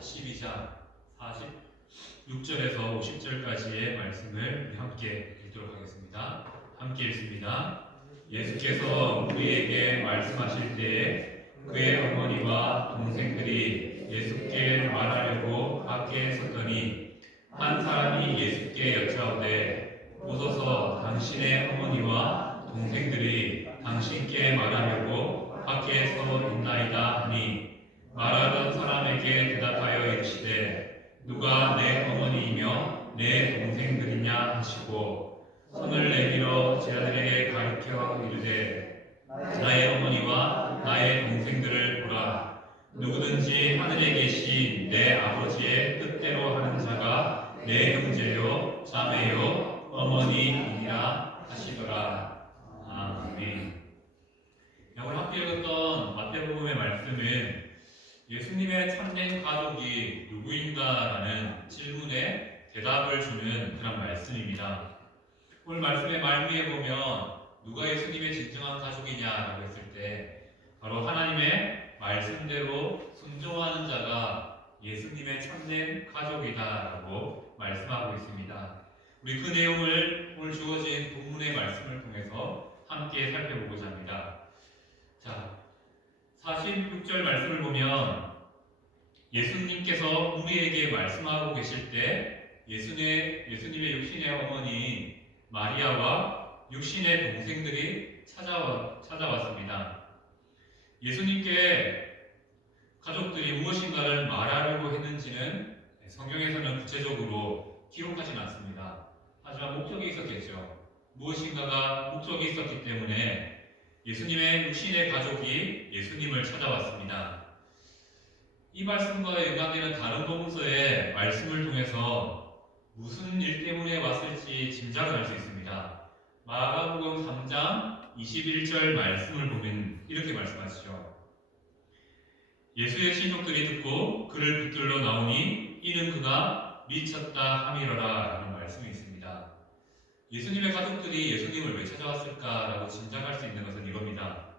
12장 46절에서 50절까지의 말씀을 함께 읽도록 하겠습니다. 함께 읽습니다. 예수께서 우리에게 말씀하실 때에 그의 어머니와 동생들이 예수께 말하려고 밖에 섰더니 한 사람이 예수께 여짜오되 보소서 당신의 어머니와 동생들이 당신께 말하려고 밖에 서 있나이다 하니 말하던 사람에게 대답하여 이르시되 누가 내 어머니이며 내 동생들이냐 하시고 손을 내밀어 제자들에게 가리켜 이르되 나의 어머니와 나의 동생들을 보라. 누구든지 하늘에 계신 내 아버지의 뜻대로 하는 자가 내 형제요 자매요 어머니이니라 하시더라. 아멘. 오늘 함께 읽었던 마태복음의 말씀은 예수님의 참된 가족이 누구인가라는 질문에 대답을 주는 그런 말씀입니다. 오늘 말씀의 말미에 보면 누가 예수님의 진정한 가족이냐라고 했을 때 바로 하나님의 말씀대로 순종하는 자가 예수님의 참된 가족이다라고 말씀하고 있습니다. 우리 그 내용을 오늘 주어진 본문의 말씀을 통해서 함께 살펴보고자 합니다. 자, 46절 말씀을 보면 예수님께서 우리에게 말씀하고 계실 때 예수님의 육신의 어머니 마리아와 육신의 동생들이 찾아왔습니다. 예수님께 가족들이 무엇인가를 말하려고 했는지는 성경에서는 구체적으로 기록하지는 않습니다. 하지만 목적이 있었겠죠. 무엇인가가 목적이 있었기 때문에 예수님의 육신의 가족이 예수님을 찾아왔습니다. 이 말씀과 연관되는 다른 복음서의 말씀을 통해서 무슨 일 때문에 왔을지 짐작을 할 수 있습니다. 마가복음 3장 21절 말씀을 보면 이렇게 말씀하시죠. 예수의 친족들이 듣고 그를 붙들러 나오니 이는 그가 미쳤다 함이러라 라는 말씀이 있습니다. 예수님의 가족들이 예수님을 왜 찾아왔을까라고 짐작할 수 있는 것은 이겁니다.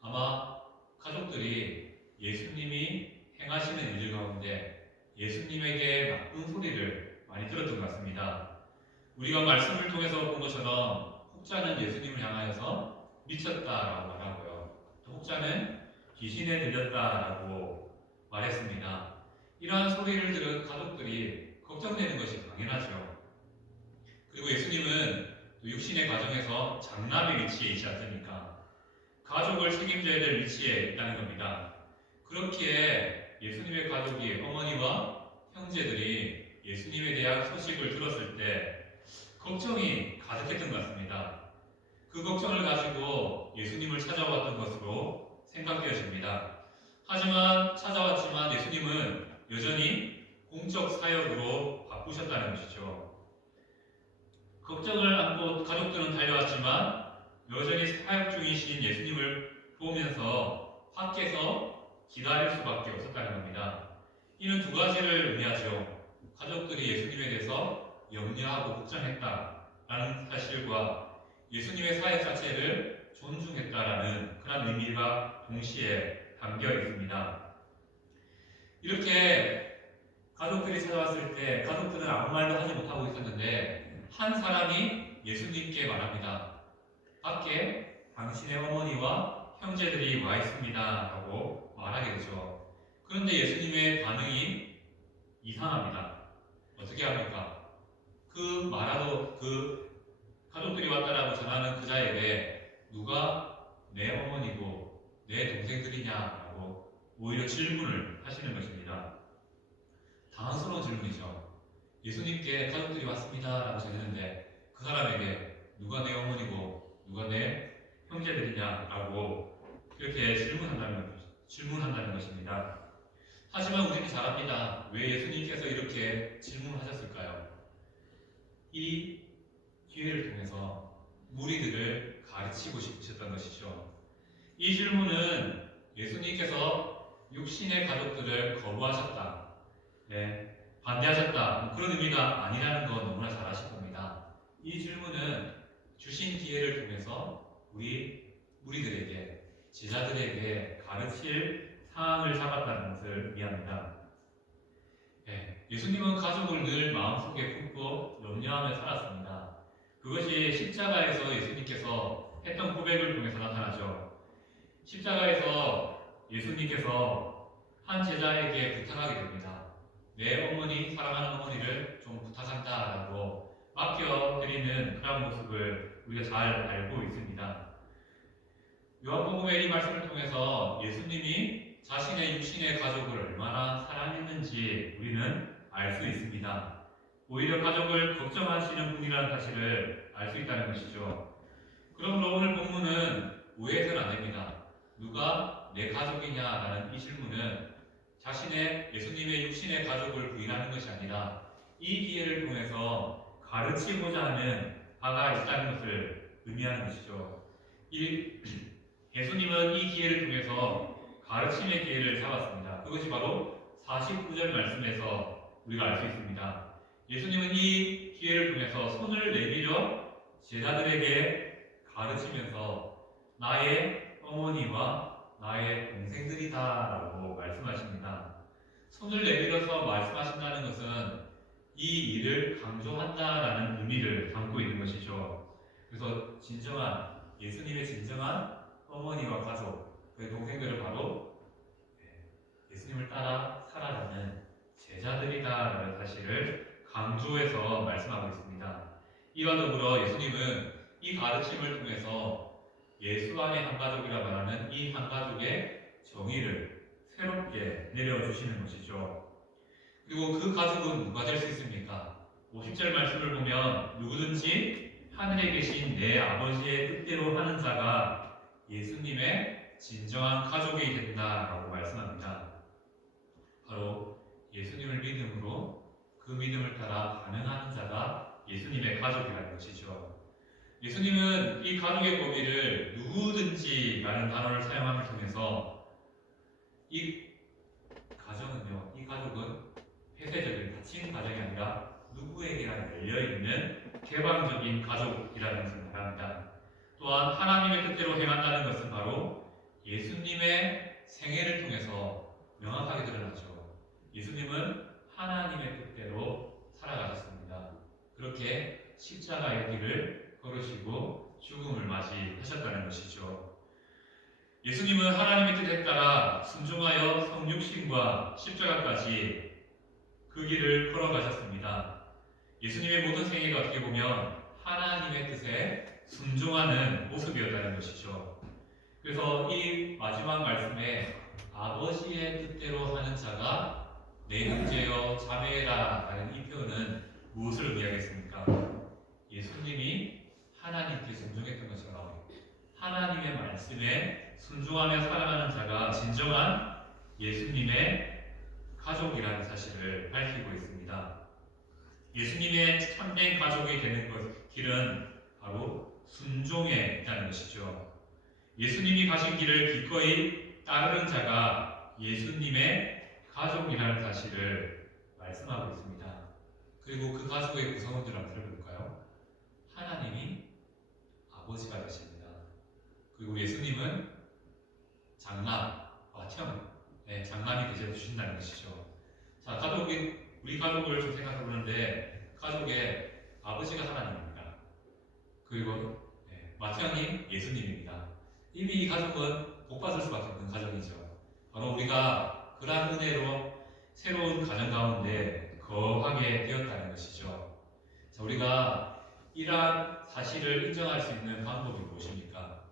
아마 가족들이 예수님이 행하시는 일 가운데 예수님에게 나쁜 소리를 많이 들었던 것 같습니다. 우리가 말씀을 통해서 본 것처럼 혹자는 예수님을 향하여서 미쳤다라고 말하고요. 또 혹자는 귀신에 들렸다라고 말했습니다. 이러한 소리를 들은 가족들이 걱정되는 것이 당연하죠. 그리고 예수님은 육신의 가정에서 장남의 위치에 있지 않습니까? 가족을 책임져야 될 위치에 있다는 겁니다. 그렇기에 예수님의 가족이 어머니와 형제들이 예수님에 대한 소식을 들었을 때 걱정이 가득했던 것 같습니다. 그 걱정을 가지고 예수님을 찾아왔던 것으로 생각되어집니다. 하지만 찾아왔지만 예수님은 여전히 공적 사역으로 바쁘셨다는 것이죠. 걱정을 안고 가족들은 달려왔지만 여전히 사역 중이신 예수님을 보면서 밖에서 기다릴 수밖에 없었다는 겁니다. 이는 두 가지를 의미하죠. 가족들이 예수님에 대해서 염려하고 걱정했다라는 사실과 예수님의 사역 자체를 존중했다라는 그런 의미가 동시에 담겨 있습니다. 이렇게 가족들이 찾아왔을 때 가족들은 아무 말도 하지 못하고 있었는데 한 사람이 예수님께 말합니다. 밖에 당신의 어머니와 형제들이 와 있습니다 라고 말하게 되죠. 그런데 예수님의 반응이 이상합니다. 어떻게 합니까? 그 가족들이 왔다라고 전하는 그자에게 누가 내 어머니고 내 동생들이냐라고 오히려 질문을 하시는 것입니다. 당황스러운 질문이죠. 예수님께 가족들이 왔습니다 라고 전했는데 그 사람에게 누가 내 어머니고 누가 내 형제들이냐 라고 이렇게 질문한다는 것입니다. 하지만 우리는 잘 압니다. 왜 예수님께서 이렇게 질문하셨을까요? 이 기회를 통해서 무리들을 가르치고 싶으셨던 것이죠. 이 질문은 예수님께서 육신의 가족들을 거부하셨다, 반대하셨다, 그런 의미가 아니라는 건 너무나 잘 아실 겁니다. 이 질문은 주신 기회를 통해서 우리 무리들에게, 제자들에게 가르칠 사항을 잡았다는 것을 의미합니다. 예수님은 가족을 늘 마음속에 품고 염려하며 살았습니다. 그것이 십자가에서 예수님께서 했던 고백을 통해서 나타나죠. 십자가에서 예수님께서 한 제자에게 부탁하게 됩니다. 내 어머니, 사랑하는 어머니를 좀 부탁한다라고 맡겨드리는 그런 모습을 우리가 잘 알고 있습니다. 요한복음의 이 말씀을 통해서 예수님이 자신의 육신의 가족을 얼마나 사랑했는지 우리는 알 수 있습니다. 오히려 가족을 걱정하시는 분이라는 사실을 알 수 있다는 것이죠. 그러므로 오늘 본문은 오해해서는 안 됩니다. 누가 내 가족이냐라는 이 질문은 자신의 예수님의 육신의 가족을 부인하는 것이 아니라 이 기회를 통해서 가르치고자 하는 바가 있다는 것을 의미하는 것이죠. 예수님은 이 기회를 통해서 가르침의 기회를 잡았습니다. 그것이 바로 49절 말씀에서 우리가 알 수 있습니다. 예수님은 이 기회를 통해서 손을 내밀어 제자들에게 가르치면서 나의 어머니와 나의 동생들이다라고 말씀하십니다. 손을 내밀어서 말씀하신다는 것은 이 일을 강조한다라는 의미를 담고 있는 것이죠. 그래서 예수님의 진정한 어머니와 가족, 그의 동생들은 바로 예수님을 따라 살아가는 제자들이다라는 사실을 강조해서 말씀하고 있습니다. 이와 더불어 예수님은 이 가르침을 통해서 예수 안의 한 가족이라 말하는 이 한 가족의 정의를 새롭게 내려주시는 것이죠. 그리고 그 가족은 누가 될 수 있습니까? 50절 말씀을 보면 누구든지 하늘에 계신 내 아버지의 뜻대로 하는 자가 예수님의 진정한 가족이 된다라고 말씀합니다. 바로 예수님을 믿음으로 그 믿음을 따라 반응하는 자가 예수님의 가족이라는 것이죠. 예수님은 이 가족의 범위를 누구든지라는 단어를 사용함을 통해서 이 가족은 폐쇄적인 닫힌 가정이 아니라 누구에게나 열려있는 개방적인 가족이라는 것을 말합니다. 또한 하나님의 뜻대로 행한다는 것은 바로 예수님의 생애를 통해서 명확하게 드러나죠. 예수님은 하나님의 뜻대로 살아가셨습니다. 그렇게 십자가의 길을 걸으시고 죽음을 맞이하셨다는 것이죠. 예수님은 하나님의 뜻에 따라 순종하여 성육신과 십자가까지 그 길을 걸어가셨습니다. 예수님의 모든 생애가 어떻게 보면 하나님의 뜻에 순종하는 모습이었다는 것이죠. 그래서 이 마지막 말씀에 아버지의 뜻대로 하는 자가 내 형제여 자매라 라는 이 표현은 무엇을 의미하겠습니까? 예수님이 하나님께 순종했던 것처럼 하나님의 말씀에 순종하며 살아가는 자가 진정한 예수님의 가족이라는 사실을 밝히고 있습니다. 예수님의 참된 가족이 되는 길은 바로 순종에 있다는 것이죠. 예수님이 가신 길을 기꺼이 따르는 자가 예수님의 가족이라는 사실을 말씀하고 있습니다. 그리고 그 가족의 구성원들을 한번 들어볼까요? 하나님이 아버지가 되십니다. 그리고 예수님은 장남, 장남이 되셔 주신다는 것이죠. 자, 우리 가족을 좀 생각해 보는데 가족의 아버지가 하나님입니다. 그리고 맏형이 예수님입니다. 이미 이 가족은 복받을 수밖에 없는 가족이죠. 바로 우리가 그러한 은혜로 새로운 가정 가운데 거하게 되었다는 것이죠. 자, 우리가 이러한 사실을 인정할 수 있는 방법이 무엇입니까?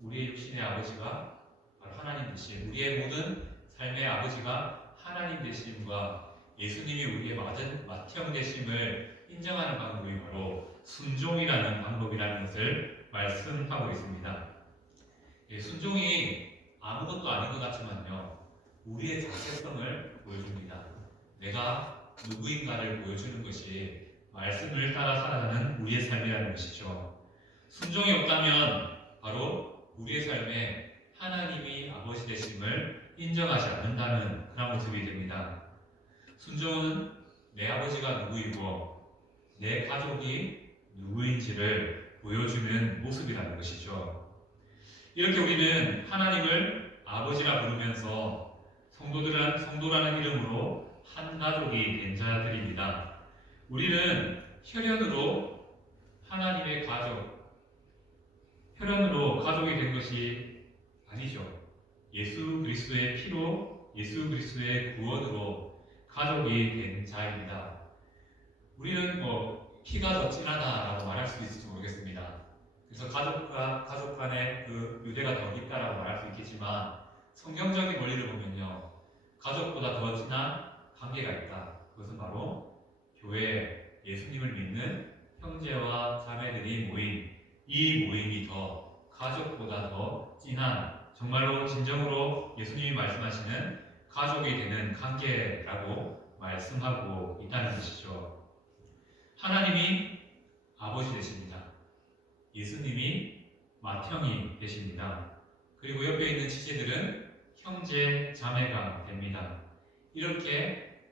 우리의 육신의 아버지가 바로 하나님 되심, 우리의 모든 삶의 아버지가 하나님 되심과 예수님이 우리의 맏형 되심을 인정하는 방법이 바로 순종이라는 방법이라는 것을 말씀하고 있습니다. 순종이 아무것도 아닌 것 같지만요, 우리의 자체성을 보여줍니다. 내가 누구인가를 보여주는 것이 말씀을 따라 살아가는 우리의 삶이라는 것이죠. 순종이 없다면 바로 우리의 삶에 하나님이 아버지 되심을 인정하지 않는다는 그런 모습이 됩니다. 순종은 내 아버지가 누구이고 내 가족이 누구인지를 보여주는 모습이라는 것이죠. 이렇게 우리는 하나님을 아버지라 부르면서 성도라는 이름으로 한 가족이 된 자들입니다. 우리는 하나님의 혈연으로 가족이 된 것이 아니죠. 예수 그리스도의 피로, 예수 그리스도의 구원으로 가족이 된 자입니다. 우리는 피가 더 진하다라고 말할 수도 있을지 모르겠습니다. 그래서 가족 간의 그 유대가 더 깊다라고 말할 수 있겠지만 성경적인 원리를 보면요, 가족보다 더 진한 관계가 있다. 그것은 바로 교회, 예수님을 믿는 형제와 자매들이 모인 이 모임이 더 가족보다 더 진한, 정말로 진정으로 예수님이 말씀하시는 가족이 되는 관계라고 말씀하고 있다는 것이죠. 하나님이 아버지 되십니다. 예수님이 맏형이 되십니다. 그리고 옆에 있는 지체들은 형제, 자매가 됩니다. 이렇게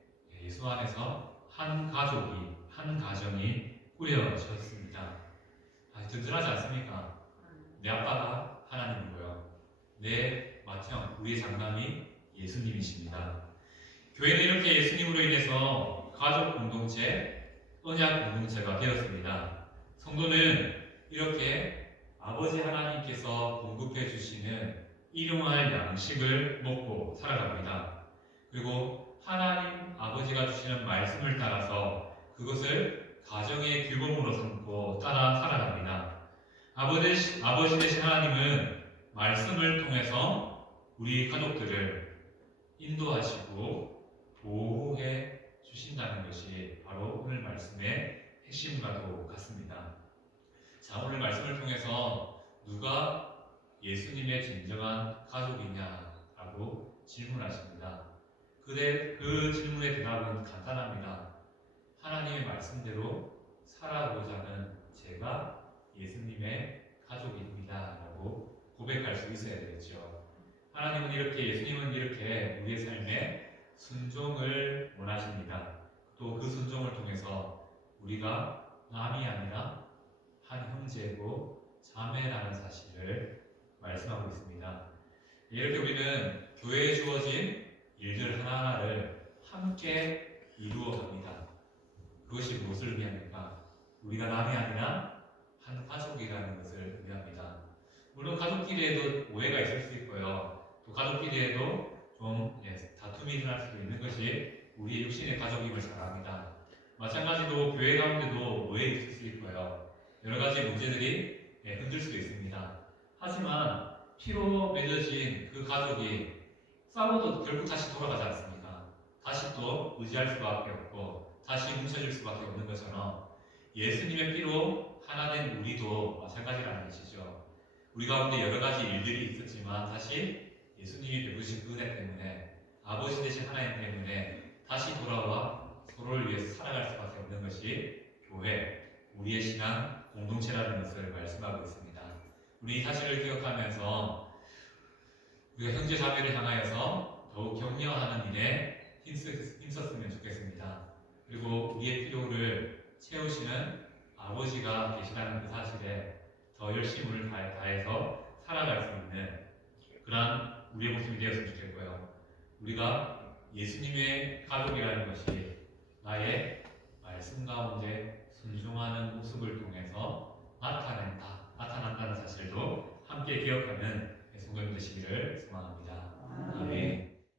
예수 안에서 한 가족이, 한 가정이 꾸려졌습니다. 든든하지 않습니까? 내 아빠가 하나님이고요, 내 맏형, 우리의 장남이 예수님이십니다. 교회는 이렇게 예수님으로 인해서 가족 공동체, 언약 공동체가 되었습니다. 성도는 이렇게 아버지 하나님께서 공급해 주시는 일용할 양식을 먹고 살아갑니다. 그리고 하나님 아버지가 주시는 말씀을 따라서 그것을 가정의 규범으로 삼고 따라 살아갑니다. 아버지 되신 하나님은 말씀을 통해서 우리 가족들을 인도하시고 보호해 주신다는 것이 바로 오늘 말씀의 핵심과도 같습니다. 자, 오늘 말씀을 통해서 누가 예수님의 진정한 가족이냐라고 질문하십니다. 그 질문의 대답은 간단합니다. 하나님의 말씀대로 살아가고자 하는 제가 예수님의 가족입니다 라고 고백할 수 있어야 되겠죠. 예수님은 이렇게 우리의 삶에 순종을 원하십니다. 또 그 순종을 통해서 우리가 남이 아니라 한 형제고 자매라는 사실을 말씀하고 있습니다. 이렇게 우리는 교회에 주어진 일들 하나하나를 함께 이루어갑니다. 그것이 무엇을 의미합니까? 우리가 남이 아니라 한 가족이라는 것을 의미합니다. 물론 가족끼리에도 오해가 있을 수 있고요, 또 가족끼리에도 좀 다툼이 일어날 수도 있는 것이 우리의 육신의 가족임을 잘 압니다. 마찬가지로 교회 가운데도 오해 있을 수 있고요, 여러 가지 문제들이 흔들 수도 있습니다. 하지만 피로 맺어진 그 가족이 싸워도 결국 다시 돌아가지 않습니까? 다시 또 의지할 수밖에 없고 다시 뭉쳐질 수밖에 없는 것처럼 예수님의 피로 하나 된 우리도 마찬가지라는 것이죠. 우리 가운데 여러 가지 일들이 있었지만 다시 예수님이 베푸신 그 은혜 때문에, 아버지 되신 하나님 때문에 다시 돌아와 서로를 위해서 살아갈 수밖에 없는 것이 교회, 우리의 신앙 공동체라는 것을 말씀하고 있습니다. 우리 이 사실을 기억하면서 우리가 형제 자매를 향하여서 더욱 격려하는 일에 힘썼으면 좋겠습니다. 그리고 우리의 필요를 채우시는 아버지가 계시다는 그 사실에 더 열심을 다해서 살아갈 수 있는 그러한 우리의 모습이 되었으면 좋겠고요. 우리가 예수님의 가족이라는 것이 나의 말씀 가운데 순종하는 모습을 통해서 나타난다는 사실도 함께 기억하는 성도님 되시기를 소망합니다. 아멘.